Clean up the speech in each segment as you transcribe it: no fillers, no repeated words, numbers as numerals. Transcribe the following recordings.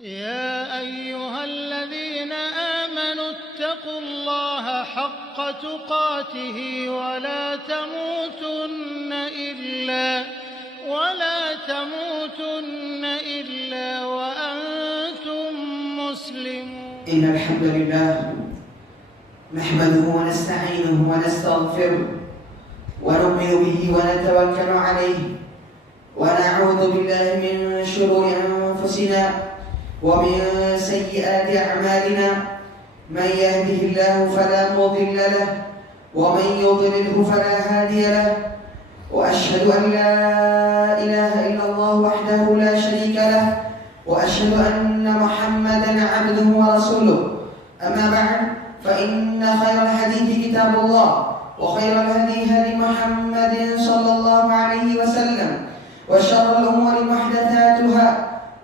يا أيها الذين آمنوا اتقوا الله حق تقاته ولا تموتن إلا وأنتم مسلمون. إن الحمد لله نحمده ونستعينه ونستغفره ونؤمن به ونتوكل عليه ونعوذ بالله من شرور أنفسنا ومن سيئات أعمالنا. من يهده الله فلا مضل له ومن يضلله فلا هادي له. وأشهد أن لا إله إلا الله وحده لا شريك له وأشهد أن محمدا عبده ورسوله. أما بعد فإن خير الحديث كتاب الله وخير الهدي هدي محمد صلى الله عليه وسلم وشر الأمور محدثاتها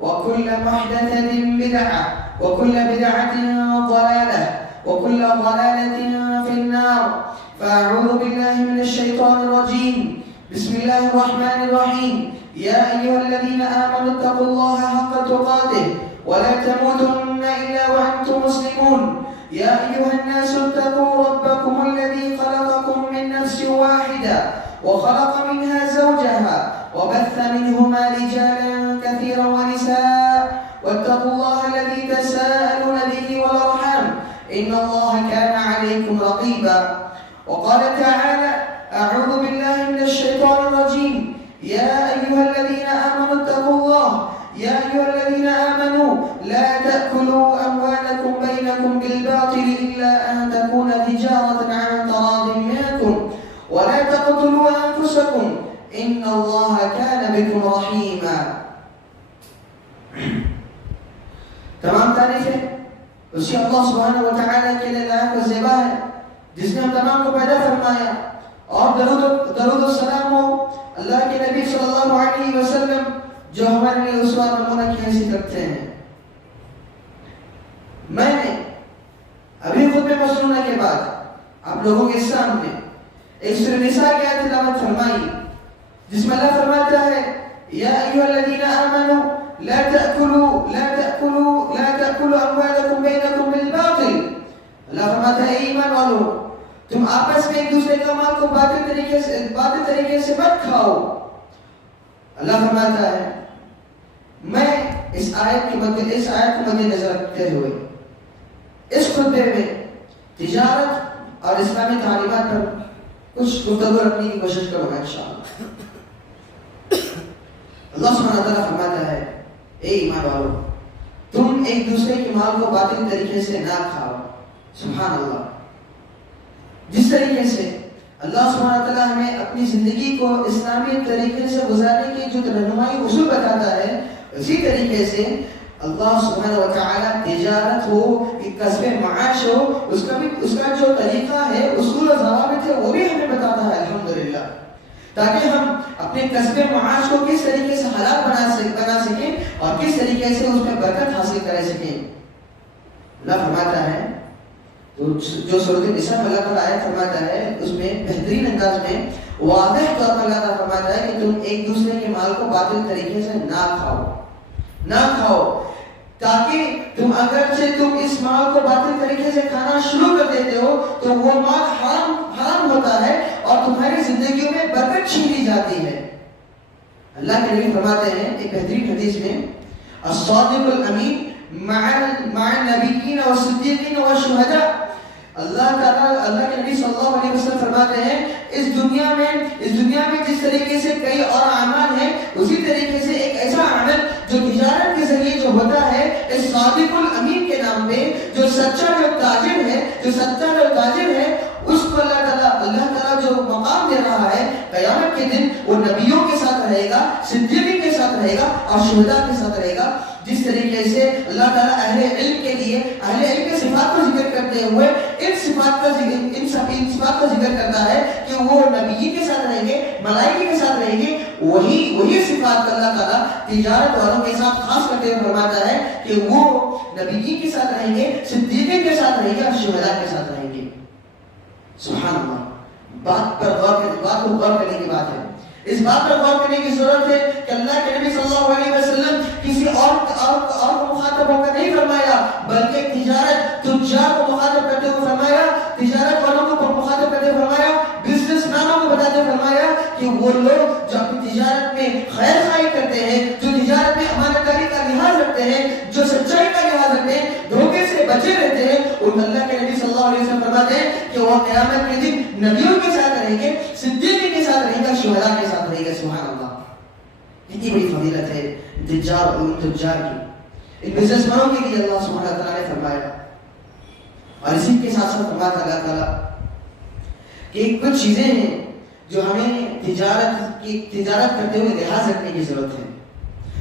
وكل محدثة بدعة وكل بدعة ضلالة وكل ضلالة في النار. فأعوذ بالله من الشيطان الرجيم. بسم الله الرحمن الرحيم. يا أيها الذين آمنوا اتقوا الله حق تقاته ولا تموتن إلا وأنتم مسلمون. يا أيها الناس اتقوا ربكم الذي خلقكم من نفس واحدة وخلق منها زوجها وبث منهما رجالا كثيرا ونساء واتقوا الله الذي تساءلون به والأرحام إن الله كان عليكم رقيبا. وقال تعالى أعوذ بالله من الشيطان الرجيم. يا أيها الذين آمنوا اتقوا الله. يا أيها الذين آمنوا لا تأكلوا أموالكم بينكم بالباطل إلا أن تكون تجارة عن تراض منكم ولا تقتلوا أنفسكم إن الله كان بكم رحيما. تمام تعریفیں اسی اللہ سبحانہ و تعالیٰ کے لیے لائق و زیبا ہے جس نے ہم تمام کو پیدا فرمایا. اور درود و سلام ہو اللہ کے نبی صلی اللہ علیہ وسلم جو ہمارے لیے اسوہ نمونہ کی حیثیت رکھتے ہیں. میں نے ابھی خطبہ مسنونہ کے بعد آپ لوگوں کے سامنے ایک سورہ نساء کی آیت تلاوت فرمائی جس میں اللہ فرماتا ہے یا ایھا الذین آمنوا لا تأکلوا اموالکم بینکم بالباطل. اللہ فرماتا ہے ایمان والو تم آپس میں ایک دوسرے کا مال کو باطل طریقے سے مت کھاؤ. اللہ فرماتا ہے میں اس آیت کو مد نظر رکھتے ہوئے اس خطبے میں تجارت اور اسلامی تعلیمات پر کچھ گفتگو رکھنے کی کوشش کروں گا انشاءاللہ. اللہ سبحانہ وتعالیٰ فرماتا ہے اے ایمان والو تم ایک دوسرے کے مال کو باطل طریقے سے نہ کھاؤ. سبحان اللہ. جس طریقے سے اللہ سبحانہ وتعالیٰ ہمیں اپنی زندگی کو اسلامی طریقے سے گزارنے کی جو رہنمائی اصول بتاتا ہے اسی طریقے سے اللہ سبحانہ وتعالیٰ تجارت ہو کسب معاش ہو اس کا جو طریقہ ہے اصول و ضوابط ہے وہ بھی ہمیں بتاتا ہے الحمدللہ تاکہ ہم اپنے کسب معاش کو کس طریقے سے حلال بنا سکیں اور کس طریقے سے اس میں برکت حاصل کر سکیں. اللہ فرماتا ہے جو سورۃ النساء میں اللہ تعالیٰ آیت فرماتا ہے اس میں بہترین انداز میں واضح طور پر اللہ تعالیٰ فرماتا ہے کہ تم ایک دوسرے کے مال کو باطل طریقے سے نہ کھاؤ تاکہ تم اس مال کو باطل طریقے سے کھانا شروع کر دیتے ہو تو وہ مال حرام ہوتا ہے اور تمہاری زندگیوں میں برکت چھین لی جاتی ہے. اللہ کے نبی فرماتے ہیں ایک بہترین حدیث میں الصادق الامین مع النبیین والصدیقین والشہداء. اللہ کے نبی صلی اللہ علیہ وسلم فرماتے ہیں اس دنیا میں جس طریقے سے کئی اور اعمال ہیں اسی طریقے سے ایک ایسا عمل جو تجارت کے ذریعے جو ہوتا ہے اس صادق الامین کے نام پہ جو سچا جو تاجر ہے اس کو اللہ تعالیٰ جو مقام دے رہا ہے قیامت کے دن وہ نبیوں کے ساتھ رہے گا, صدیقین کے ساتھ رہے گا اور شہداء کے ساتھ رہے گا. جس طریقے سے اللہ تعالیٰ اہل علم کے صفات کو ذکر کرتے ہوئے ان صفات کا ذکر کرتا ہے کہ وہ نبی کے ساتھ رہیں گے, ملائکے کے ساتھ رہیں گے. وہی صفات اللہ تعالیٰ تجارت والوں کے ساتھ خاص کرتے ہوئے فرماتا ہے کہ وہ نبی کے ساتھ رہیں گے, صدیقین کے ساتھ رہیں گے اور شہداء کے ساتھ رہیں گے. سبحان اللہ. بات کو غور کرنے کی بات ہے. اس بات پر غور کرنے کی ضرورت ہے کہ اللہ کے نبی صلی اللہ علیہ وسلم کسی اور کو مخاطب اور اللہ کے نبی صلی اللہ علیہ وسلم فرماتے ہیں کہ وہ قیامت کے دن نبیوں کے ساتھ رہیں گے، صدیقین کے ساتھ رہیں گے، شہداء کے ساتھ رہیں گے. سبحان اللہ، کتنی بڑی فضیلت ہے تجار اور تجار کی، ان بزنس مینوں کے لیے اللہ سبحانہ تعالیٰ نے فرمایا. اور اسی کے ساتھ ساتھ فرماتا اللہ تعالیٰ کہ کچھ چیزیں ہیں جو ہمیں تجارت کرتے ہوئے لحاظ رکھنے کی ضرورت ہے.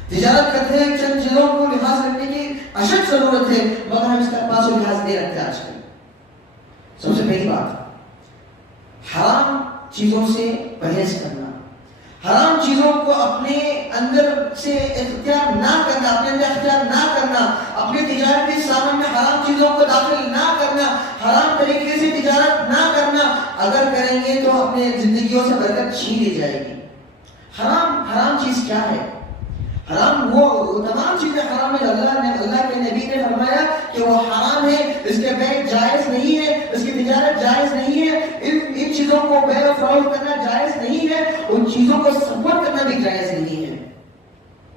تجارت کرتے ہوئے چند چیزوں کو لحاظ رکھنے کی اشد ضرورت ہے، مگر ہم اس کا پاس لحاظ نہیں رکھتے آج کل. سب سے پہلی بات، حرام چیزوں سے پرہیز کرنا، حرام چیزوں کو اپنے اندر سے اختیار نہ کرنا، اپنے اندر اختیار نہ کرنا، اپنے تجارتی سامان میں حرام چیزوں کو داخل نہ کرنا، حرام طریقے سے تجارت نہ کرنا. اگر کریں گے تو اپنے زندگیوں سے برکت چھین لی جائے گی. حرام چیز کیا ہے؟ حرام وہ تمام چیزیں حرام ہے. اللہ کے نبی نے فرمایا کہ وہ حرام ہے، اس کے بیع جائز نہیں ہے، اس کی تجارت جائز نہیں ہے، ان چیزوں کو بیع و فروخت کرنا جائز نہیں ہے، ان چیزوں کو سپورٹ کرنا بھی جائز نہیں ہے.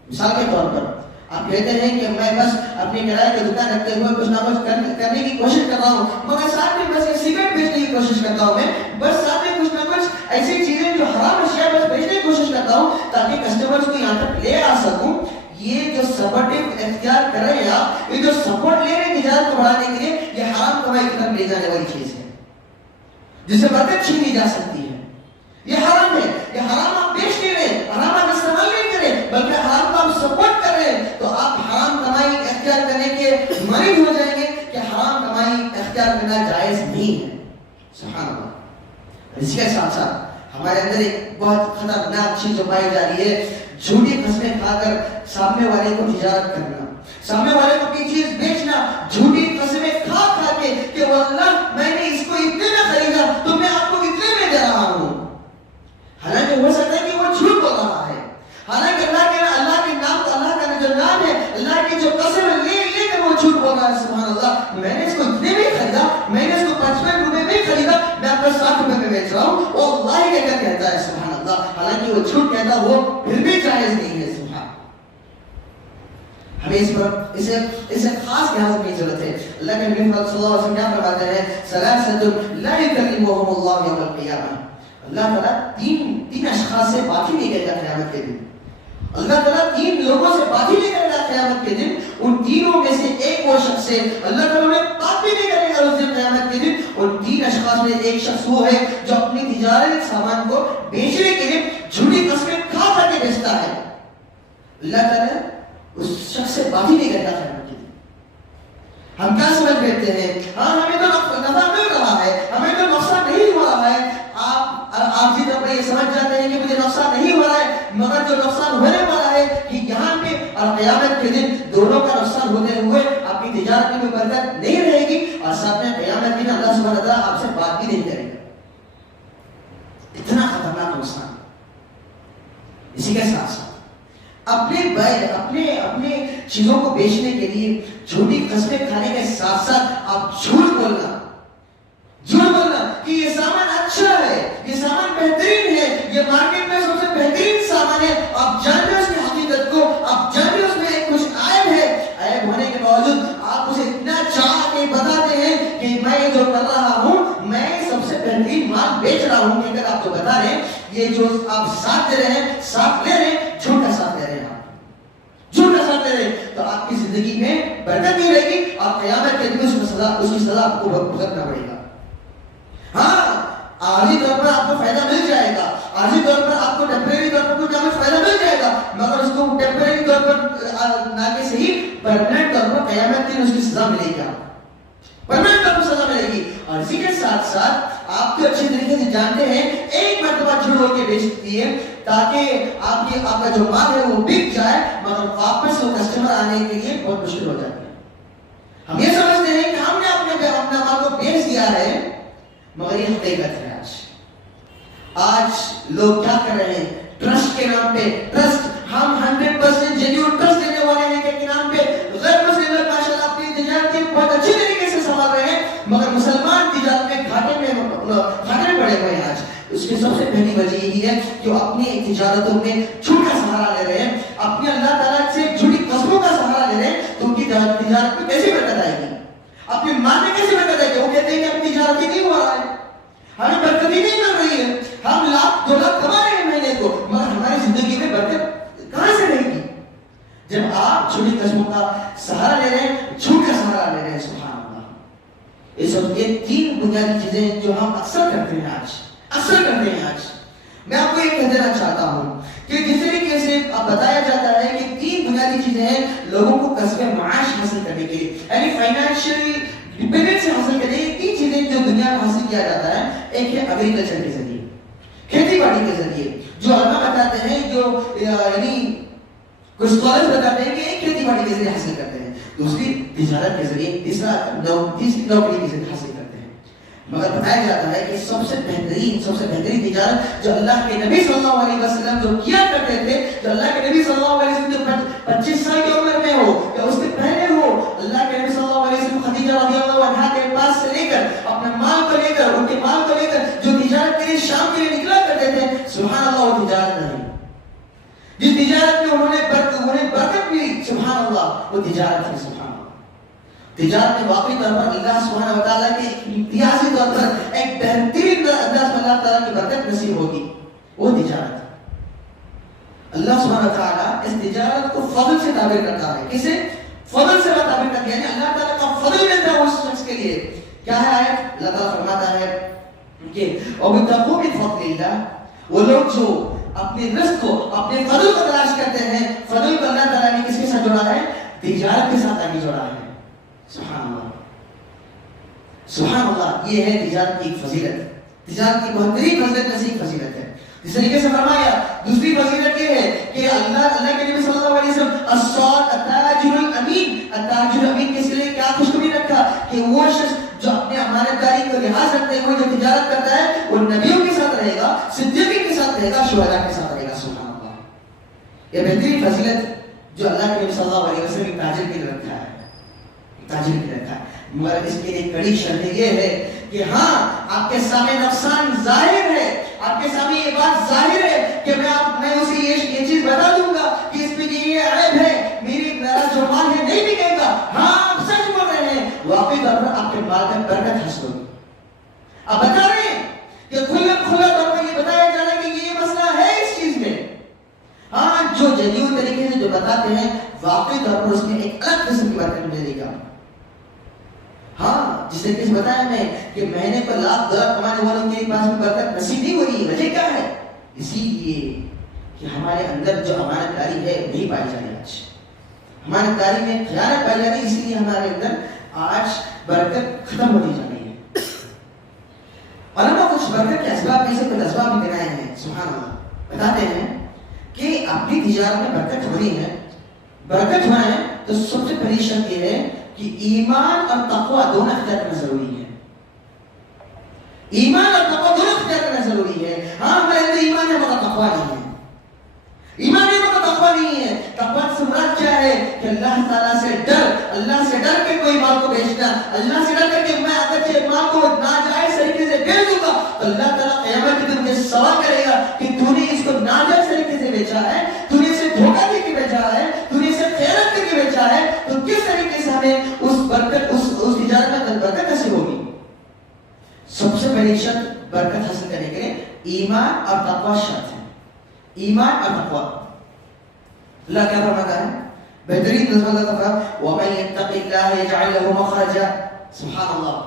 مثال کے طور پر آپ کہتے ہیں کہ میں بس اپنی کرائے کی دکان رکھتے ہوئے کچھ نہ کچھ کرنے کی کوشش کر رہا ہوں، مگر ساتھ میں بس یہ سگریٹ بیچنے کی کوشش کرتا ہوں، میں بس ساتھ میں کچھ نہ کچھ ایسی چیزیں جو حرام اشیاء بس بیچنے کی کوشش کرتا ہوں تاکہ کسٹمرز کو یہاں تک لے آ سکوں. یہ جو سپورٹیو اختیار کر رہے ہیں آپ، یہ جو سپورٹ لے رہے ہیں تجارت کو بڑھانے کے لیے، یہ حرام کمائی کی طرف لے جانے والی چیز ہے جس سے برکت چھینی جا سکتی ہے. یہ حرام ہے. یہ حرام آپ بیچ نہیں رہے، حرام آپ استعمال نہیں کریں، بلکہ حرام کو آپ سپورٹ کر رہے ہیں، تو آپ حرام کمائی اختیار کرنے کے مانع ہو جائیں گے کہ حرام کمائی اختیار کرنا جائز نہیں ہے. سبحان اللہ. اس کے ساتھ ساتھ ہمارے اندر ایک بہت خطرناک چیز جو پائی جا رہی ہے، جھوٹی قسمیں کھا کر سامنے والے کو تجارت کرنا، سامنے والے کو کوئی چیز بیچنا جھوٹی قسمیں کھا کھا کے کہ واللہ میں نے اس کو اتنے میں خریدا تو میں آپ کو اتنے میں دے رہا ہوں. حالانکہ ہو سکتا ہے کہ وہ جھوٹ بول رہا ہے، حالانکہ اللہ کے نام کو، اللہ کا جو نام ہے، اللہ کی جو قسم ہے لے کر وہ جھوٹ بول رہا ہے. سبحان اللہ، میں نے اس کو اتنے میں خریدا، میں نے اس کو 55 روپے میں خریدا، میں آپ کو 60 روپے میں بیچ رہا ہوں، اور اللہ کہہ کر کہتا ہے. سبحان اللہ، حالانکہ وہ جھوٹ کہتا وہ پھر بھی جائز نہیں ہے. سبحان، ہمیں اس پر اسے خاص لحاظ کی ضرورت ہے. اللہ کے نبی صلی اللہ علیہ وسلم کیا فرماتے ہیں؟ ثلاثۃ لا یکلمهم اللہ یوم القیامہ. اللہ تعالیٰ تین اشخاص سے بات ہی نہیں کرے گا قیامت کے دن. اللہ تعالیٰ 3 لوگوں سے بات ہی نہیں کرے گا قیامت کے دن. ان تینوں میں سے ایک وہ شخص ہے، اللہ تعالیٰ انہیں بات بھی نہیں کرے گا اس دن قیامت کے دن. ان 3 اشخاص میں ایک شخص وہ ہے جو اپنی تجارت سامان کو بیچنے کے لیے جھوٹی قسمیں کھا کر کے بیچتا ہے. اللہ تعالیٰ اس شخص سے بات ہی نہیں کرے گا قیامت کے دن. ہم کیا سمجھ بیٹھتے ہیں؟ ہاں ہمیں تو نفع مل رہا ہے، ہمیں تو نقصان نہیں ہو رہا ہے. آپ جی طرح یہ سمجھ جاتے ہیں کہ مجھے نقصان نہیں ہو رہا ہے، مگر جو نقصان ہونے والا ہے کہ یہاں پہ اور قیامت کے دن دونوں کا نقصان ہوتے ہوئے آپ کی تجارت میں کوئی برکت نہیں رہے گی، اور ساتھ میں قیامت کے دن اللہ سبحانہ وتعالیٰ آپ سے بات بھی نہیں کرے گا. اتنا خطرناک نقصان. اسی کے ساتھ ساتھ اپنے چیزوں کو بیچنے کے لیے جھوٹی قسمیں کھانے کے ساتھ ساتھ آپ جھوٹ بولنا کہ یہ سامان اچھا ہے، یہ سامان بہترین ہے، یہ مارکیٹ میں سب سے بہترین سامان ہے. آپ جانتے ہیں اس کی حقیقت کو، آپ جانتے ہیں اس میں کچھ عیب ہے، عیب ہونے کے باوجود آپ اسے اتنا چاہ کے بتاتے ہیں کہ میں جو کر رہا ہوں میں سب سے بہترین مال بیچ رہا ہوں. کہ اگر آپ کو بتا رہے ہیں یہ جو آپ ساتھ دے رہے ہیں، ساتھ لے رہے ہیں، جھوٹ کا ساتھ دے رہے ہیں، آپ جھوٹ کا ساتھ دے رہے ہیں، تو آپ کی زندگی میں برکت نہیں رہے گی. آپ قیامت کے دن اس کی سزا آپ کو بھگتنا پڑے گا. ہاں عارضی طور پر آپ کو فائدہ مل جائے گا، عارضی طور پر آپ کو ٹیمپریری طور پر کچھ فائدہ مل جائے گا، مگر اس کو ٹیمپریری طور پر نہ کہ صحیح پرماننٹ طور پر قیامت کے دن اس کی سزا ملے گی، پرماننٹ طور پر سزا ملے گی. اور اسی کے ساتھ ساتھ آپ کو اچھی طریقے سے جانتے ہیں ایک مرتبہ جھوٹ ہو کے بیچتی ہے تاکہ آپ کا جو مال ہے وہ بک جائے، مگر واپس وہ کسٹمر آنے کے لیے بہت مشکل ہو جاتی ہے. ہم یہ سمجھتے ہیں کہ ہم نے اپنا مال کو بیچ دیا ہے، مگر یہ حقیقت ہے. آج لوگ کیا کر رہے ہیں؟ ٹرسٹ کے نام پہ، ٹرسٹ، ہم 100% جینیون ٹرسٹ دینے والے ہیں کے نام پہ غیر مسلم لوگ ماشاءاللہ اپنی تجارت بہت اچھی طریقے سے سنبھال رہے ہیں، مگر مسلمان تجارت میں گھاٹے میں پڑے ہوئے ہیں. آج اس کی سب سے پہلی وجہ یہی ہے کہ وہ اپنی تجارتوں میں جھوٹ کا سہارا لے رہے ہیں، اپنے اللہ تعالیٰ سے جھوٹی قسموں کا سہارا لے رہے ہیں، تو ان کی تجارت میں کیسے برکت آئے گی؟ اپنے مال میں کیسے برکت آئے گی؟ وہ کہتے ہیں کہ اپنی تجارت نہیں ہو رہا ہے، ہمیں برکت ہی نہیں مل رہی ہے، ہم لاکھ 2 لاکھ کما رہے ہیں مہینے کو، مگر ہماری زندگی میں برکت کہاں سے رہے گی؟ جب آپ چھوٹی قسموں کا سہارا لے رہے ہیں، جھوٹ کا سہارا لے رہے ہیں، سبحان اللہ۔ اس وقت یہ 3 بنیادی چیزیں جو ہم اکثر کرتے ہیں آج میں آپ کو یہ کہہ دینا چاہتا ہوں کہ جس طریقے سے اب بتایا جاتا ہے کہ 3 بنیادی چیزیں ہیں لوگوں کو کسب معاش حاصل کرنے کے لیے، یعنی فائنینشیل ڈیپینڈنس حاصل کرنے کے لیے 3 چیزیں جو دنیا میں حاصل کیا جاتا ہے۔ ایک ہے ایگریکلچر کے ذریعے، کھیتی باڑی کے ذریعے، جو علماء بتاتے ہیں، جو یعنی کچھ اسکالرز بتاتے ہیں کہ ایک کھیتی باڑی کے ذریعے حاصل کرتے ہیں، دوسری تجارت کے ذریعے، تیسری نوکری کے ذریعے حاصل کرتے ہیں۔ مگر بتایا جاتا ہے کہ سب سے بہترین تجارت جو اللہ کے نبی صلی اللہ علیہ وسلم جو کیا کرتے تھے، جو اللہ کے نبی صلی اللہ علیہ وسلم جو 25 سال کی عمر میں ہو یا اس سے پہلے ہو، اللہ کے نبی صلی اللہ علیہ وسلم خدیجہ رضی اللہ عنہا کے پاس سے لے کر اپنے مال کو لے کر، ان کے مال کو لے کر جو تجارت کے لیے شام کے لیے نکلا کرتے تھے، سبحان اللہ، وہ تجارت نہیں، جس تجارت میں انہیں برکت ملی، سبحان اللہ، وہ تجارت ہے۔ سبحان اللہ، تجارت میں واقعی طور پر اللہ سبحانہ وتعالیٰ کے امتیازی طور پر ایک بہترین انداز میں اللہ تعالیٰ کی برکت نصیب ہوگی، وہ تجارت۔ اللہ سبحانہ وتعالیٰ اس تجارت کو فضل سے تعبیر کرتا ہے، کسے؟ فضل سے تعبیر کرتا ہے، یعنی اللہ تعالیٰ کا فضل ملتا ہے اس شخص کے لیے۔ کیا ہے آیت؟ اللہ تعالیٰ فرماتا ہے کہ وَابْتَغُوا مِنْ فَضْلِ اللَّهِ، وہ لوگ جو اپنے رزق کو، اپنے فضل کو تلاش کرتے ہیں، فضل کو اللہ تعالیٰ نے کس کے ساتھ جوڑا ہے؟ تجارت کے ساتھ آگے جوڑا ہے۔ سبحان اللہ، سبحان اللہ، یہ ہے تجارت کی ایک فضیلت، تجارت کی بہترین فضیلت میں سے ایک فضیلت ہے۔ جس طریقے سے فرمایا، دوسری فضیلت یہ ہے کہ اللہ کے نبی صلی اللہ علیہ وسلم التاجر الامین، التاجر الامین کس لیے کیا خوشخبری رکھا کہ وہ شخص جو اپنے امانتداری کو لحاظ رکھتے ہوئے جو تجارت کرتا ہے، وہ نبیوں کے ساتھ رہے گا، صدیقین کے ساتھ رہے گا، شہداء کے ساتھ رہے گا۔ سبحان اللہ، یہ بہترین فضیلت جو اللہ کے نبی صلی اللہ علیہ وسلم تاجر کے لیے رکھا ہے، تاجر کے رکھا ہے۔ مگر اس کے لیے کڑی شرط یہ ہے کہ ہاں، آپ کے سامنے نقصان ظاہر ہے، آپ کے سامنے یہ بات ظاہر ہے کہ میں اسے یہ چیز بتا دوں گا کہ اس پہ یہ عیب ہے، میرا جو مال ہے نہیں بکے گا، ہاں آپ سچ بول رہے ہیں، واقعی طور پر آپ کے مال میں برکت حاصل ہوگی۔ آپ بتا رہے ہیں کہ کھلا طور پر یہ بتایا جا رہا ہے کہ یہ مسئلہ ہے اس چیز میں، ہاں جو جنیون طریقے سے جو بتاتے ہیں، واقعی طور پر اس میں ایک الگ قسم کی برکت ملے گا۔ ہاں، جس طریقے سے بتایا میں کہ مہینے پر لاکھ ڈالر کمانے والوں کے پاس بھی برکت نصیب نہیں ہو رہی، وجہ کیا ہے؟ اسی لیے کہ ہمارے اندر جو امانت داری ہے نہیں پائی جا رہی، آج امانت داری میں خیانت پائی جا رہی، اس لیے ہمارے اندر آج برکت ختم ہوتی جا رہی ہے۔ علماء کچھ برکت کے اسباب میں سے کچھ اسباب بھی بتائے ہیں، سبحان اللہ، بتاتے ہیں کہ اپنی تجارت میں برکت ہونی ہے، برکت ہونا ہے تو سب سے پہلی شرط یہ ہے کہ ایمان اور تقوی دونوں اختیار کرنا ضروری ہے۔ ایمان اور تقوی دونوں اختیار کرنا ضروری ہے۔ ہاں، ہمارے اندر ایمان ہے مگر تقوی نہیں ہے، ایمان ہے مگر تقوی نہیں ہے۔ تقوی سے مراد کیا ہے کہ اللہ تعالیٰ سے ڈر کے کوئی مال کو بیچنا، اللہ سے ڈر کر کے میں اگر مال کو ناجائز طریقے سے بیچ دوں گا تو اللہ تعالیٰ قیامت کے دن مجھے سوال کرے گا کہ تو نے اس کو ناجائز طریقے سے بیچا ہے، تو نے اسے دھوکہ دے کے بیچا ہے، تو نے اسے خیانت کر کے بیچا ہے، تو کس طریقے سے ہمیں اس تجارت میں برکت حاصل ہوگی؟ سب سے پہلی شرط برکت حاصل کرنے کے لیے ایمان اور تقوی شرط ہے، ایمان اور تقوی۔ اللہ کیا فرماتا ہے؟ بہترین نظم اللہ تعالیٰ، وَمَن يَتَّقِ اللَّهَ يَجْعَلْ لَهُ مَخْرَجًا، سبحان اللہ،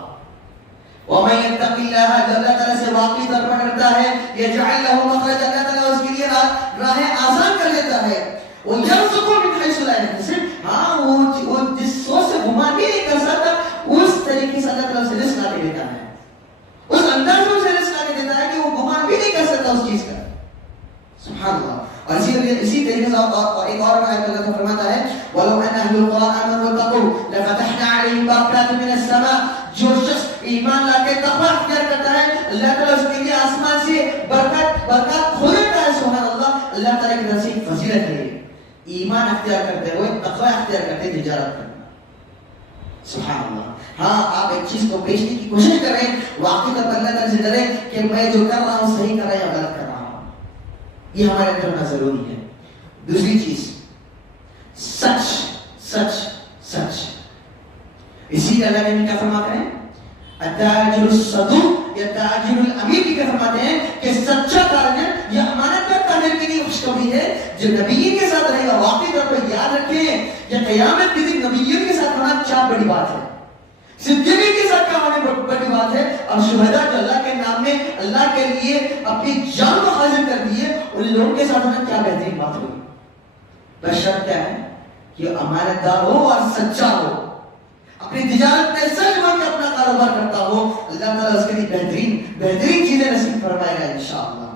وَمَن يَتَّقِ اللَّهَ، جو اللہ تعالیٰ سے واقعی طور پر ڈرتا ہے، يَجْعَلْ لَهُ مَخْرَجًا، اللہ تعالیٰ اس کے لیے راہیں آسان کر دیتا ہے، وَيَرْزُقْهُ مِنْ حَيْثُ لَا يَحْتَسِبُ، ہاں وہ جس سوچ سے گمان بھی نہیں کر سکتا، اس طریقے سے اللہ تعالیٰ اسے رزق لا کے دیتا ہے، اس انداز میں اسے رزق لا کے دیتا ہے کہ وہ گمان بھی نہیں کر سکتا اس چیز کا، سبحان اللہ۔ اور اسی طریقے سے ایک اور آیت اللہ فرماتا ہے وَلَوْ أَنَّ أَهْلُ الْقُرَىٰ آمَنُوا وَاتَّقَوْا لَفَتَحْنَا عَلَيْهِمْ بَرَكَاتٍ مِنَ السَّمَاءِ، جو شخص ایمان لا کے تقوی اختیار کرتا ہے، اللہ تعالیٰ اس کے لیے آسمان سے برکات کھول دیتا ہے، سبحان اللہ۔ اللہ تعالیٰ کی طرف سے ایک فضیلت ہے، ایمان اختیار کرتے ہوئے تقوی اختیار کرتے تجارت کرنا، سبحان اللہ۔ ہاں، آپ ایک چیز کو بیچنے کی کوشش کریں، واقعی طور پر اللہ تعالیٰ سے ڈریں کہ میں جو کر رہا ہوں صحیح کر رہا ہوں یا غلط کر رہا ہوں، یہ ہمارے اندر ہونا ضروری ہے۔ دوسری چیز سچ، اسی اسی لیے اللہ نے کیا فرماتے ہیں التاجر الصدوق یا تاجر الامین کی کیا فرماتے ہیں کہ سچا تاجر یا امانت دار تاجر کے لیے خوشخبری ہے جو نبیین کے ساتھ رہے گا. واقعی طور پر یاد رکھیں یہ قیامت کے دن نبیین کے ساتھ ہونا کیا بڑی بات ہے, صدیقین کے ساتھ کیا ہونے بڑی بات ہے, اور شہداء جو اللہ کے نام میں اللہ کے لیے اپنی جان کو حاضر کر دیے ان لوگوں کے ساتھ ہونا کیا بہترین بات ہوگی. بشرط کیا ہے کہ امانت دار ہو اور سچا ہو, اپنی تجارت میں سچ بن کے اپنا کاروبار کرتا ہو. اللہ تعالیٰ اس کے لیے بہترین چیزیں نصیب فرمائے گا انشاءاللہ.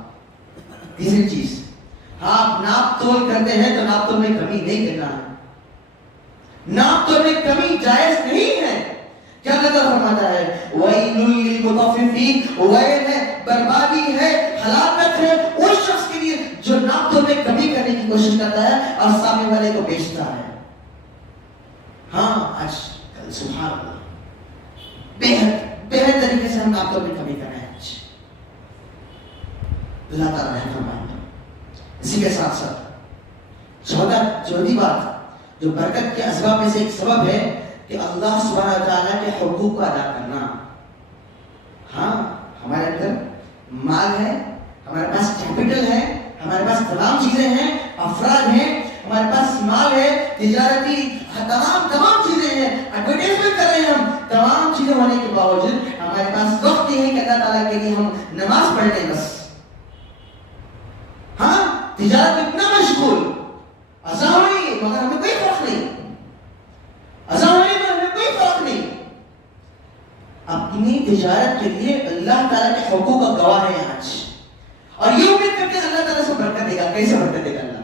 تیسری چیز, ہاں آپ ناپ تول کرتے ہیں تو ناپ تول میں کمی نہیں کرنا ہے. ناپ تول میں کمی جائز نہیں ہے. کیا اللہ تعالیٰ فرماتا ہے وَيْلٌ لِّلْمُطَفِّفِينَ, ویل ہے, بربادی ہے, ہلاکت ہے اس شخص کے لیے جو ناپ تول میں کمی کرنے کی کوشش کرتا ہے اور سامنے والے کو بیچتا ہے. ہاں آج کل سبحان اللہ بہت طریقے سے ہم ناپ تول میں کمی کر رہے ہیں. اللہ تعالیٰ رحم فرمائے. اسی کے ساتھ ساتھ چوتھی بات جو برکت کے اسباب میں سے ایک سبب ہے کہ اللہ سبحانہ وتعالیٰ کے حقوق کو ادا کرنا. ہاں ہمارے اندر مال ہے, ہمارے پاس کیپٹل ہے, ہمارے پاس تمام چیزیں ہیں, افراد ہیں, ہمارے پاس مال ہے, تجارتی تمام چیزیں ہیں, ایڈورٹائزمنٹ کر رہے ہیں ہم. تمام چیزیں ہونے کے باوجود ہمارے پاس وقت نہیں ہے کہ اللہ تعالیٰ کے لیے ہم نماز پڑھ لیں بس. ہاں تجارت میں اتنا مشغول, اذان ہو رہی ہے مگر ہمیں کوئی فرق نہیں, اذان ہو رہی ہے ہمیں کوئی فرق نہیں. اپنی تجارت کے لیے اللہ تعالیٰ کے حقوق کا گواہ ہے آج, اور یہ امید کرتے ہیں اللہ تعالیٰ سے برکت دے گا. کیسے برکت دے گا اللہ؟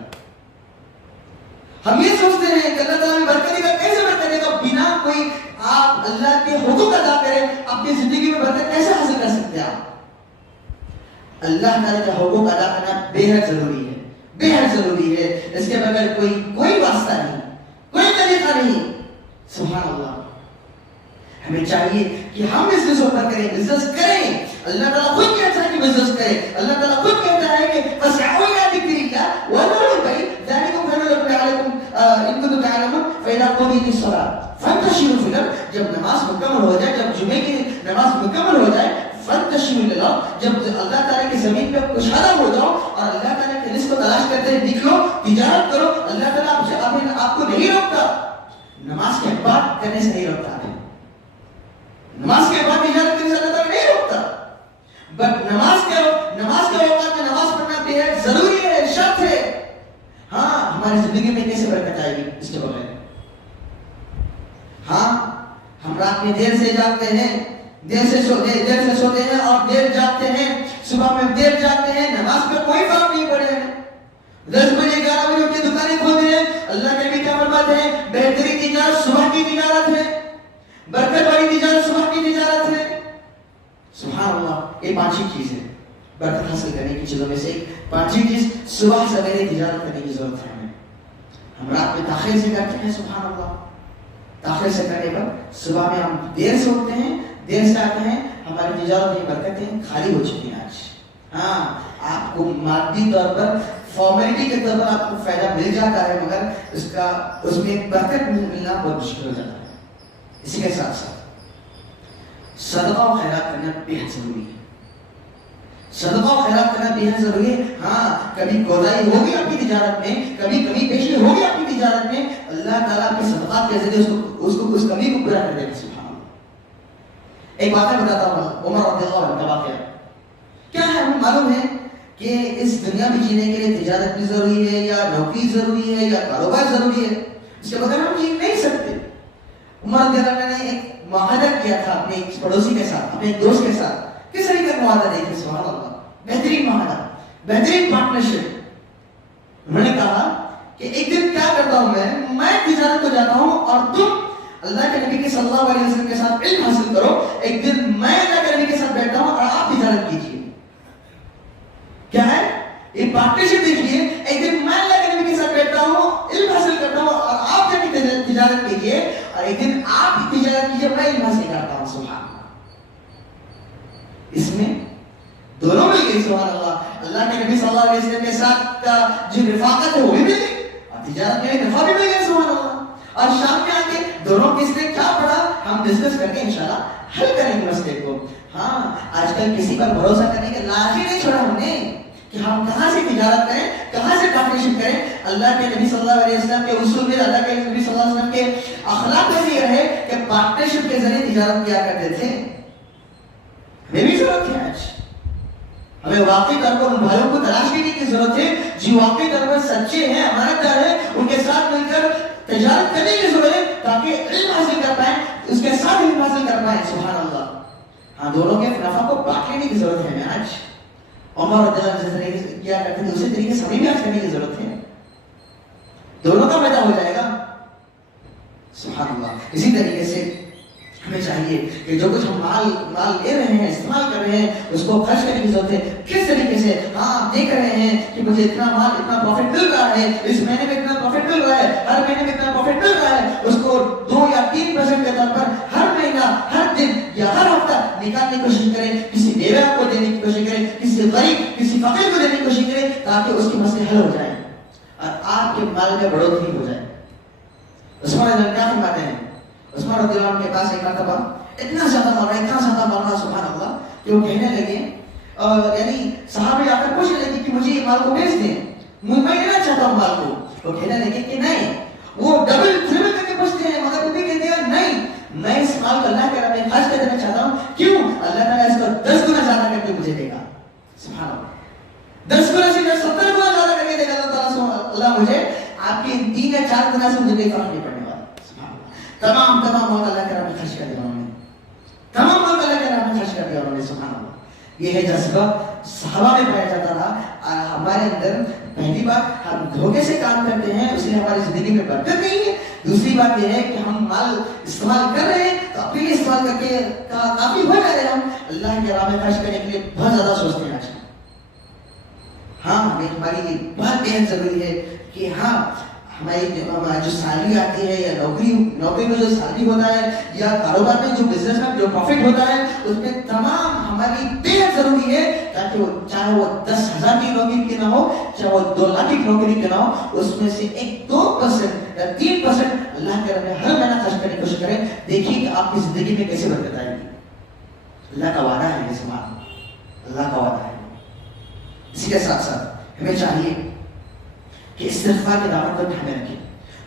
ہم یہ سوچتے ہیں کہ اللہ تعالیٰ میں برکت دے گا, کیسے برکت دے گا؟ بنا کوئی آپ اللہ کے حقوق ادا کریں اپنی زندگی میں برکت کیسے حاصل کر سکتے ہیں آپ؟ اللہ تعالیٰ کے حقوق ادا کرنا بے حد ضروری ہے, بے حد ضروری ہے. اس کے بغیر کوئی واسطہ نہیں, کوئی طریقہ نہیں. سبحان اللہ. ہمیں چاہیے کہ ہم بزنس اوپر کریں, بزنس کریں. اللہ تعالیٰ خود کہتا ہے کہ بزنس کریں. اللہ تعالیٰ خود کہتا ہے کہ فَاسْعَوْا إِلَىٰ ذِكْرِ اللَّهِ وَذَرُوا الْبَيْعَ ذَٰلِكُمْ خَيْرٌ لَكُمْ لَعَلَّكُمْ إِن كُنتُمْ تَعْلَمُونَ فَإِذَا قُضِيَتِ الصَّلَاةُ فَانتَشِرُوا فِي الْأَرْضِ. جب نماز مکمل ہو جائے, جب جمعے کی نماز مکمل ہو جائے, فَانتَشِرُوا فِي الْأَرْضِ, جب اللہ تعالیٰ کی زمین پہ کشادہ ہو جاؤ اور اللہ تعالیٰ کے رزق کو تلاش کرتے نکلو, تجارت کرو. اللہ تعالیٰ آپ کو نہیں روکتا, نماز کے بعد کرنے سے نہیں روکتا ہے. نماز کے بعد تجارت کرنے سے اللہ تعالیٰ نہیں روکتا. بٹ نماز کے اوقات میں نماز پڑھنا بے حد ضروری ہے, شرط ہے. ہاں ہماری زندگی میں کیسے برکت آئے گی اس کے بغیر؟ ہاں ہم رات میں دیر سے جاگتے ہیں, دیر سے سوتے ہیں اور دیر جاگتے ہیں, صبح میں دیر جاگتے ہیں, نماز پہ کوئی فرق نہیں پڑے ہیں. 10 بجے 11 بجے اٹھ کے دکانیں کھولتے ہیں. اللہ کے نبی کیا فرماتے ہیں بہترین تجارت صبح کی تجارت ہے, برکت والی تجارت صبح کی تجارت ہے. سبحان اللہ. یہ 5 ہی چیز ہے برکت حاصل کرنے کی چیزوں میں سے ایک. 5 ہی چیز صبح سویرے تجارت کرنے کی ضرورت ہے ہمیں. ہم رات میں تاخیر سے کرتے ہیں, سبحان اللہ. تاخیر سے کرنے پر صبح میں ہم دیر سے اٹھتے ہیں, دیر سے آتے ہیں, ہماری تجارت کی برکتیں خالی ہو چکی ہیں آج. ہاں آپ کو مادی طور پر فارمیلٹی کے طور پر آپ کو فائدہ مل جاتا ہے مگر اس میں برکت ملنا بہت مشکل ہو جاتا ہے. اسی کے ساتھ ساتھ صدقہ و خیرات کرنا بے حد ضروری ہے. صدقہ و خیرات کرنا بے حد ضروری ہے. ہاں کبھی کوتاہی ہوگی آپ کی تجارت میں, کبھی کمی بیشی ہوگی آپ کی تجارت میں, اللہ تعالیٰ کے صدقات کے ذریعے اس کمی کو پورا کر دے گا. سبحان اللہ. ایک واقعہ بتاتا ہوں, عمر رضی اللہ عنہ کا واقعہ. کیا ہے ہمیں معلوم ہے کہ اس دنیا میں جینے کے لیے تجارت بھی ضروری ہے, یا نوکری ضروری ہے, یا کاروبار ضروری ہے. اس کے بغیر ہم جی نہیں سکتے. عمر رضی اللہ عنہ نے ایک معاہدہ کیا تھا اپنے ایک پڑوسی کے ساتھ, اپنے ایک دوست کے ساتھ. کس طریقے کا معاہدہ دیکھیں, سبحان اللہ, بہترین معاہدہ, بہترین پارٹنرشپ. انہوں نے کہا کہ ایک دن کیا کرتا ہوں میں تجارت کو جاتا ہوں اور تم اللہ کے نبی کے صلی اللہ علیہ وسلم کے ساتھ علم حاصل کرو. ایک دن میں اللہ کے نبی کے ساتھ بیٹھتا ہوں اور آپ تجارت کیجیے. کیا ہے یہ پارٹنرشپ دیکھیے. ایک دن میں اللہ کے نبی کے ساتھ بیٹھتا ہوں, علم حاصل کرتا ہوں اور آپ جا کے تجارت کیجیے, اور ایک دن آپ تجارت کیجیے, میں علم حاصل کرتا ہوں. سبحان اللہ. اس میں دونوں مل گئی. سبحان اللہ. اللہ کے نبی صلی اللہ علیہ وسلم کے ساتھ کا جو رفاقت ہے وہ بھی مل گئی, اور تجارت میں نفع بھی مل گیا. سبحان اللہ. اور شام میں آ کے دونوں کس نے کیا پڑھا, ہم ڈسکس کر کے انشاءاللہ حل کریں گے مسئلے کو. ہاں آج کل کسی پر بھروسہ کرنے کے لاج ہی نہیں چھوڑا ہم نے کہ ہم کہاں سے تجارت کریں, کہاں سے پارٹنرشپ کریں. اللہ کے نبی صلی اللہ علیہ وسلم کے اصول میں, اللہ کے نبی صلی اللہ علیہ وسلم کے اخلاق میں یہ ہے کہ پارٹنرشپ کے ذریعے تجارت کیا کرتے تھے. ہمیں بھی ضرورت ہے آج, ہمیں واقعی طور پر ان بھائیوں کو تلاش کرنے کی ضرورت ہے جو واقعی طور پر سچے ہیں, امانتدار ہیں, ان کے ساتھ مل کر تجارت کرنے کی ضرورت ہے تاکہ علم حاصل کر پائیں, اس کے ساتھ علم حاصل کر پائیں. سبحان اللہ. ہاں دونوں کے نفع کو بانٹ لینے کی ضرورت ہے ہمیں آج. عمر رضی اللہ عنہ جس طریقے سے کیا کرتے تھے اسی طریقے سے ہمیں بھی آج کرنے کی ضرورت ہے, دونوں کا فائدہ ہو جائے گا. سبحان اللہ. اسی طریقے سے ہمیں چاہیے کہ جو کچھ ہم مال لے رہے ہیں, استعمال کر رہے ہیں, اس کو خرچ کرنے کی ضرورت ہے. کس طریقے سے؟ ہاں آپ دیکھ رہے ہیں کہ مجھے اتنا مال, اتنا پروفٹ مل رہا ہے, اس مہینے میں اتنا پروفٹ مل رہا ہے, ہر مہینے میں اتنا پروفٹ مل رہا ہے, اس کو 2 یا 3% کے طور پر ہر مہینہ, ہر دن یا ہر ہفتہ نکالنے کی کوشش کریں. کسی بیوہ کو دینے کی کوشش کریں, کسی غریب, کسی فقیر کو دینے کی کوشش کریں تاکہ اس کے مسئلے حل ہو جائیں اور آپ کے مال میں بڑھوتری ہو جائے. عثمان رضی اللہ عنہ کیا فرماتے ہیں؟ عثمان رضی اللہ عنہ کے پاس ایک مرتبہ اتنا زیادہ مال رہا سبحان اللہ کہ وہ کہنے لگے, یعنی صحابہ آ کر پوچھنے لگے کہ مجھے یہ مال کو بیچ دیں, میں لینا چاہتا ہوں مال کو. وہ کہنے لگے کہ نہیں, وہ ڈبل ٹربل کر کے پوچھتے ہیں مگر وہ بھی کہتے ہیں نہیں, میں اس مال کو اللہ کے راہ میں خرچ کر دینا چاہتا ہوں. کیوں؟ اللہ تعالیٰ اس کو 10 گنا زیادہ کر کے مجھے دے گا. سبحان اللہ. 10 گنا سے 70 گنا زیادہ کر کے دے گا اللہ تعالیٰ. اللہ مجھے آپ کے 3 یا 4 گنا سے مجھے کوئی فرق نہیں پڑنے والا. سبحان اللہ. تمام مال اللہ کے راہ میں خرچ کر دیا انہوں نے, تمام مال اللہ کے راہ میں خرچ کر دیا انہوں نے. سبحان اللہ. یہ ہے جذبہ صحابہ میں پایا جاتا رہا. ہمارے اندر پہلی بات ہم دھوکے سے کام کرتے ہیں, اس لیے ہماری زندگی میں برکت نہیں ہے. دوسری بات یہ ہے کہ ہم مال استعمال کر رہے ہیں تو اپنے استعمال کر کے کافی ہو جا رہے ہیں, ہم اللہ کے راہ میں خرچ کرنے کے لیے بہت زیادہ سوچتے ہیں آج. ہاں ہماری یہ بات بہت ضروری ہے کہ ہاں ہماری جو سیلری آتی ہے یا نوکری میں جو سیلری ہوتا ہے یا کاروبار میں جو بزنس میں جو پروفٹ ہوتا ہے اس میں تمام ہماری بہت ضروری ہے تاکہ چاہے وہ 10,000 کی نوکری کی نہ ہو, چاہے وہ 2 لاکھ کی نوکری کی نہ ہو, اس میں سے 1-2% یا 3% اللہ کے راہ میں ہر مہینہ خرچ کرنے کی کوشش کریں. دیکھیے کہ آپ کی زندگی میں کیسے برکت آئے گی. اللہ کا وعدہ ہے اس بات, اللہ کا وعدہ ہے. اسی کے ساتھ ساتھ ہمیں چاہیے کہ استغفار کے دامن کو تھامے رکھیں.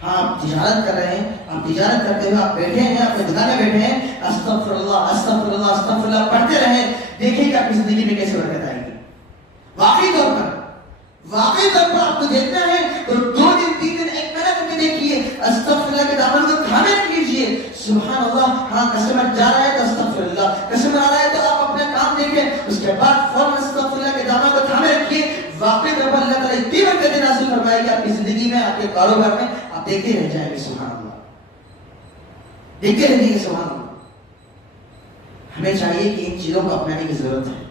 ہاں آپ تجارت کر رہے ہیں, آپ تجارت کرتے ہوئے آپ بیٹھے ہیں, اپنے دکان میں بیٹھے ہیں, استغفر اللہ استغفر اللہ استغفر اللہ پڑھتے رہیں. دیکھیں کہ آپ کی زندگی میں کیسے برکت آئے گی. واقعی طور پر آپ کو دیکھنا ہے تو 2 دن 3 دن 1 مہینہ کر کے دیکھیے, استغفر اللہ کے دامن کو تھامے رکھ لیجیے. سبحان اللہ. ہاں کسٹمر جا رہا ہے تو استغفر اللہ, کسٹمر آ رہا ہے تو آپ اپنا کام دیکھیں, اس کے بعد فوراً استغفر اللہ کے دامن کو تھامے رکھیے. واقعی طور پر اللہ تعالیٰ اتنی برکت نازل فرمائے گی آپ کی زندگی میں, آپ کے کاروبار میں, آپ دیکھتے رہ جائیں گے. سبحان اللہ. دیکھتے رہیں گے. سبحان اللہ. ہمیں چاہیے کہ ان چیزوں کو اپنانے کی ضرورت ہے,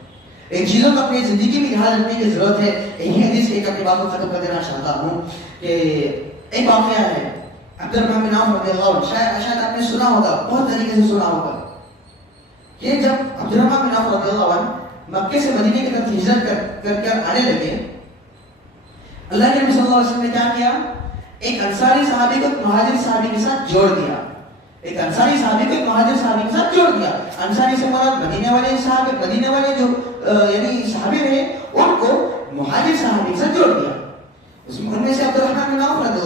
ان چیزوں کو اپنی زندگی میں دھیان رکھنے کی ضرورت ہے. ایک حدیث ایک اپنی بات کو ختم کر دینا چاہتا ہوں کہ ایک واقعہ ہے عبد الرحمن بن عوف رضی اللہ عنہ, شاید آپ نے سنا ہوگا, بہت طریقے سے سنا ہوگا. یہ جب عبد الرحمن بن عوف رضی اللہ عنہ مکے سے مدینے کی طرف ہجرت کر آنے لگے, اللہ کے نبی صلی اللہ علیہ وسلم نے کیا کیا, ایک انصاری صحابی کو مہاجر صحابی کے ساتھ جوڑ دیا. ایک انصاری صحابی کو مہاجر صحابی کے ساتھ جوڑ دیا. انصاری سے مراد مدینے والے جو یعنی صحابی رہے ان کو مہاجر صحابی کے ساتھ جوڑ دیا. ان میں سے عبد الرحمن بن عوف رضی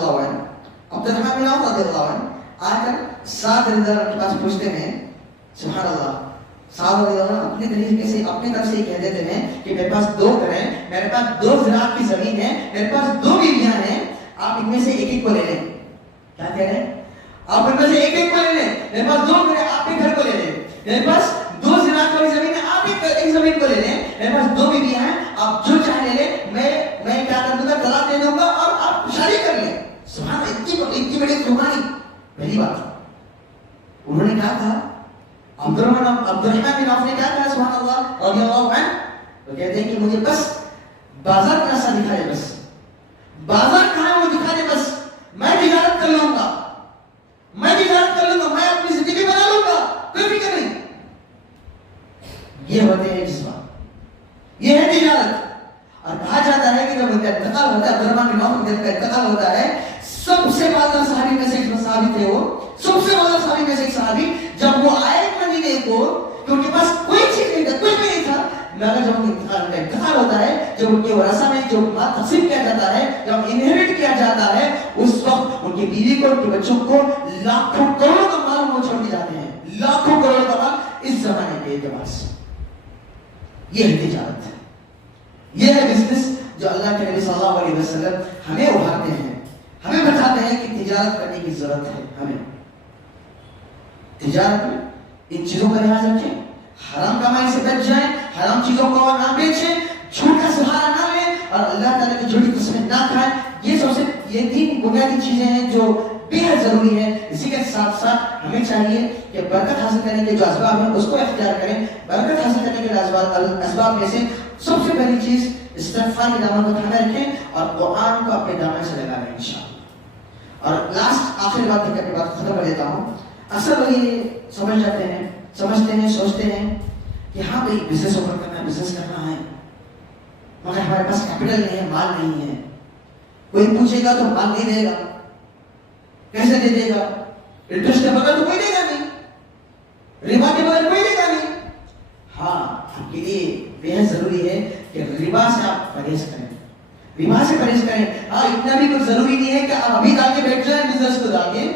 اللہ عنہ آ کر سعد رضی اللہ عنہ کے پاس پوچھتے ہیں. سبحان اللہ. سعد رضی اللہ عنہ اپنے طریقے سے اپنے طرف سے یہ کہہ دیتے ہیں کہ میرے پاس 2 گھر ہیں, میرے پاس 2 زراعت کی زمین ہے, میرے پاس 2 بیویاں ہیں, آپ ان میں سے ایک کو لے لیں. کیا کہہ رہے ہیں؟ آپ ان میں سے ایک کو لے لیں. میرے پاس 2 گھر ہیں, آپ ایک گھر کو لے لیں. میرے پاس 2 زراعت والی زمین ہے, آپ ایک زمین کو لے لیں. میرے پاس 2 بیویاں ہیں, آپ جو چاہے لے لیں, میں کیا کر دوں گا, طلاق دے دوں گا اور آپ شادی کر لیں. سبحان اللہ. اتنی بڑی قربانی. پہلی بات انہوں نے کیا کہا, عبد الرحمن بن عوف نے کیا کہا, سبحان اللہ رضی اللہ عنہ, وہ کہتے ہیں کہ مجھے بس بازار کا راستہ دکھا دے, بس بازار کہاں ہے وہ دکھا دے, بس میں تجارت کر لوں گا, میں اپنی زندگی بنا لوں گا, کوئی فکر نہیں. یہ ہوتے ہیں جذبات, یہ ہے تجارت. اور کہا جاتا ہے کہ جب ان کا انتقال ہوتا ہے, عبد الرحمن بن عوف کا انتقال ہوتا ہے, سب سے بالغ صحابی میں سے ایک صحابی تھے, وہ سب سے بڑا صحابی میں سے ایک صحابی جب وہ آئے مدینے کو کہ ان کے پاس کوئی چیز نہیں تھا, کچھ بھی نہیں تھا, مگر جب ان کا انتقال ہوتا ہے, جب ان کے ورثہ میں جو مال تقسیم کیا جاتا ہے, جب انہیریٹ کیا جاتا ہے, اس وقت ان کی بیوی کو, ان کے بچوں کو لاکھوں کروڑوں کا مال وہ چھوڑ کے جاتے ہیں, لاکھوں کروڑوں کا مال اس زمانے کے اعتبار سے. یہ ہے تجارت, یہ ہے بزنس جو اللہ کے نبی صلی اللہ علیہ وسلم ہمیں ابھارتے ہیں, ہمیں بتاتے ہیں کہ تجارت کرنے کی ضرورت ہے. ہمیں تجارت میں ان چیزوں کا لحاظ رکھیں, حرام کمائی سے بچ جائیں, حرام چیزوں کو نہ بیچیں, جھوٹ کا سہارا نہ لیں, اور اللہ تعالیٰ کی جھوٹی قسمیں نہ کھائیں. یہ سب سے یہ 3 بنیادی چیزیں ہیں جو بے حد ضروری ہے. اسی کے ساتھ ساتھ ہمیں چاہیے کہ برکت حاصل کرنے کے جو اسباب ہیں اس کو اختیار کریں. برکت حاصل کرنے کے اسباب میں سے سب سے پہلی چیز استغفار کے دامن کو تھامے رکھیں اور قرآن کو اپنے دامن سے لگا لیں انشاءاللہ. اور لاسٹ آخری بات کر کے بات ختم کر دیتا ہوں. اکثر لوگ یہ سمجھتے ہیں, سوچتے ہیں کہ ہاں بھائی بزنس اوپر کرنا ہے, بزنس کرنا ہے, مگر ہمارے پاس کیپٹل نہیں ہے, مال نہیں ہے. کوئی پوچھے گا تو مال نہیں دے گا, کیسے دے دے گا؟ انٹرسٹ کے بغیر تو کوئی دے گا نہیں, ربا کے بغیر کوئی دے گا نہیں. ہاں, آپ کے لیے بے حد ضروری ہے کہ ربا سے آپ پرہیز کریں, ربا سے پرہیز کریں. ہاں, اتنا بھی کچھ ضروری نہیں ہے کہ آپ ابھی جا کے بیٹھ جائیں بزنس کو جا کے.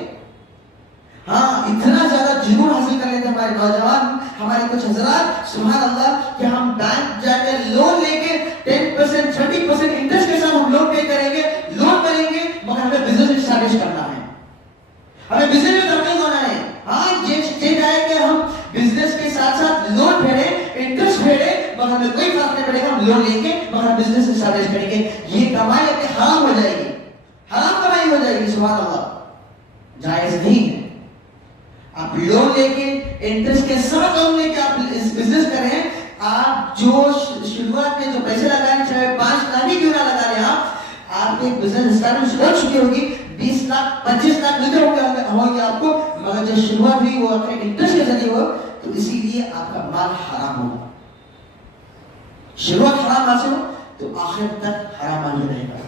ہاں, اتنا زیادہ جنون حاصل کر لیتے ہمارے نوجوان, ہمارے کچھ حضرات سبحان اللہ کہ ہم بینک جا کے لون لے کے 10% 30% انٹرسٹ کے ساتھ ہم لون پے کریں گے, لون کریں گے, مگر ہمیں بزنس اسٹارٹ کرنا ہے, ہمیں بزنس میں ترقی ہونا ہے. ہاں, یہ ہے کہ ہم بزنس کے ساتھ ساتھ لون بھریں, انٹرسٹ بھریں, مگر ہمیں کوئی فرق نہیں پڑے گا, ہم لون لیں گے مگر ہم بزنس اسٹارٹ کریں گے. یہ کمائی اپنے حرام ہو جائے گی, حرام کمائی ہو جائے گی. سبحان اللہ, جائز نہیں ہے. آپ لون لے کے انٹرسٹ کے ساتھ لون لے کے آپ بزنس کریں. آپ جو شروعات میں جو پیسے لگائیں, چاہے 5 لاکھ بھی کیوں نہ لگا رہے, آپ ایک بزنس اسٹارٹ ہو چکی ہوگی, 20 لاکھ 25 لاکھ ملتے ہوں گے آپ کو, مگر جو شروعات ہوئی وہ اپنے انٹرسٹ کے ذریعے ہو, تو اسی لیے آپ کا مال حرام ہوگا. شروعات حرام حاصل ہو تو آخر تک حرام مال ہی رہے گا.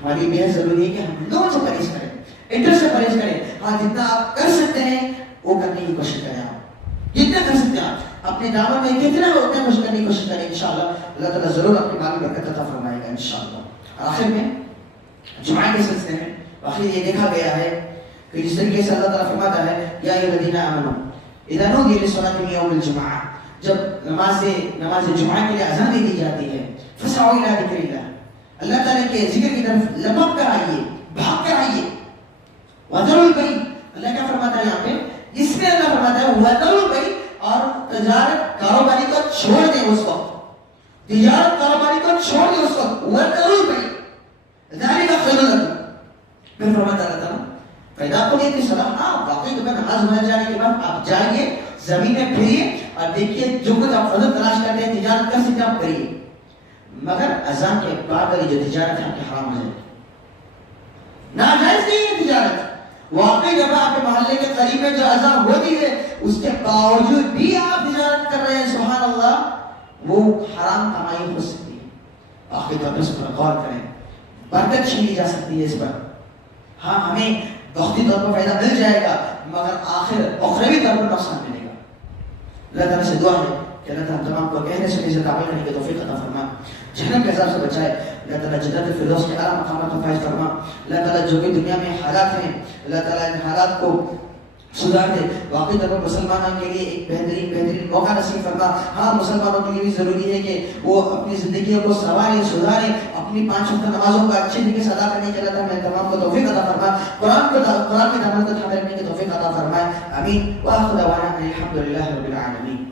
ہماری بے حد ضروری ہے کہ ہم لون سے پرہیز کریں, انٹرسٹ سے پرہیز کریں. ہاں, جتنا آپ کر سکتے ہیں وہ کرنے کی کوشش کریں. آپ جتنا کر سکتے ہیں آپ اپنے دامن میں کتنا اتنا کچھ کرنے کی کوشش کریں. انشاءاللہ اللہ تعالیٰ ضرور اپنی مال میں برکت عطا فرمائے گا انشاءاللہ. آخر میں جمعہ کے سلسلے میں آخر یہ دیکھا گیا ہے کہ جس طریقے سے اللہ تعالیٰ فرماتا ہے یا ایھا الذین آمنوا اذا نودی للصلاۃ من یوم الجمعہ, جب نماز جمعہ کے لیے اذان دے دی جاتی ہے, فسعوا الی ذکر اللہ, اللہ تعالیٰ کے ذکر کی طرف لپک کر آئیے, بھاگ کر آئیے. وذروا البیع, اللہ کیا فرماتا ہے یہاں پہ, اس میں اللہ فرماتا ہے وذروا البیع, اور تجارت کاروباری کو چھوڑ دیں اس وقت, تجارت کاروباری کو چھوڑ دیں اس وقت. وذروا البیع ذلک خیر لکم. پھر فرماتا اللہ تعالیٰ فإذا قضیت الصلاۃ, واقعی تمہیں نماز ہو جانے کے بعد آپ جائیے زمین میں پھریے اور دیکھیے جو کچھ آپ فضل تلاش کرتے ہیں, تجارت کر سکتے آپ کریے, مگر اذان کے بعد والی جو تجارت ہے آپ کی حرام ہو جائے گی, ناجائز نہیں ہے تجارت. واقعی جب آپ کے محلے کے قریب میں جو اذان ہوتی ہے اس کے باوجود بھی آپ تجارت کر رہے ہیں, سبحان اللہ, وہ حرام کمائی ہو سکتی ہے. آخر طور پر اس پر غور کریں, برکت چھینی جا سکتی ہے اس پر. ہاں, ہمیں وقتی طور پر فائدہ مل جائے گا مگر آخر اخروی طور پر نقصان ملے گا. اللہ تعالیٰ سے دعا ہے کہ اللہ تعالیٰ تمام کو کہنے سننے سے عمل کرنے کی توفیق عطا فرما, جہنم کے عذاب سے بچائے. اللہ تعالیٰ جنت الفردوس کے اعلیٰ مقامات کو فائز فرما. اللہ تعالیٰ جو بھی دنیا میں حالات ہیں, اللہ تعالیٰ ان حالات کو سدھار دے. واقعی طور پر مسلمانوں کے لیے ایک بہترین موقع نصیب فرما. ہاں, مسلمانوں کے لیے بھی ضروری ہے کہ وہ اپنی زندگیوں کو سنواریں, سدھاریں, اپنی 5 وقت نمازوں کو اچھے طریقے سے ادا کرنے کے اللہ تعالیٰ تمام کو توفیق عطا فرما. قرآن کے دامن کو تھامے رکھنے کی توفیق عطا فرمائے. آمین. وآخر دعوانا الحمد للہ رب العالمین.